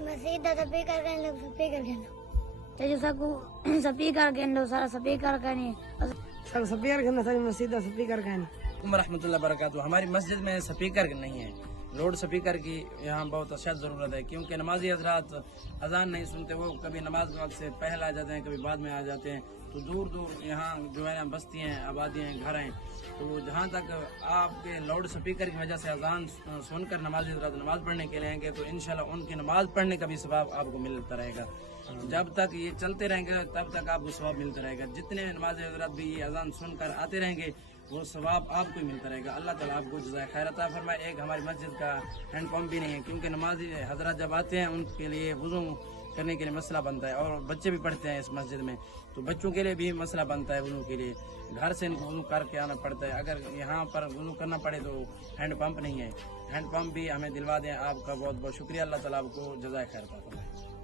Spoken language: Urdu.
masjid speaker kan lo speaker kan. Jadi saku speaker kan do sara speaker kan ni. Sir speaker کرنا تھا مسجد سپیکر کا نہیں. ورحمۃ اللہ وبرکاتہ. ہماری مسجد میں سپیکر نہیں ہے. لوڈ سپیکر کی یہاں بہت اشد ضرورت ہے کیونکہ نمازی حضرات اذان نہیں سنتے. وہ کبھی نماز کے وقت سے پہلے آ جاتے ہیں کبھی بعد میں آ جاتے ہیں. تو دور دور یہاں جو ہے نا بستی ہیں آبادیاں ہیں گھر ہیں. تو جہاں تک آپ کے لاؤڈ سپیکر کی وجہ سے اذان سن کر نمازی حضرات نماز پڑھنے کے لیے آئیں گے تو انشاءاللہ ان کی نماز پڑھنے کا بھی ثواب آپ کو ملتا رہے گا. جب تک یہ چلتے رہیں گے تب تک آپ کو ثواب ملتا رہے گا. جتنے نماز حضرات بھی یہ اذان سن کر آتے رہیں گے وہ ثواب آپ کو ہی ملتا رہے گا. اللہ تعالیٰ آپ کو جزائے خیر عطا فرمائے. ایک ہماری مسجد کا ہینڈ پمپ بھی نہیں ہے کیونکہ نمازی حضرات جب آتے ہیں ان کے لیے وضو کرنے کے لیے مسئلہ بنتا ہے اور بچے بھی پڑھتے ہیں اس مسجد میں تو بچوں کے لیے بھی مسئلہ بنتا ہے. وضو کے لیے گھر سے ان کو وضو کر کے آنا پڑتا ہے. اگر یہاں پر وضو کرنا پڑے تو ہینڈ پمپ نہیں ہے. ہینڈ پمپ بھی ہمیں دلوا دیں. آپ کا بہت بہت شکریہ. اللہ تعالیٰ آپ کو جزائے خیر عطا فرمائے.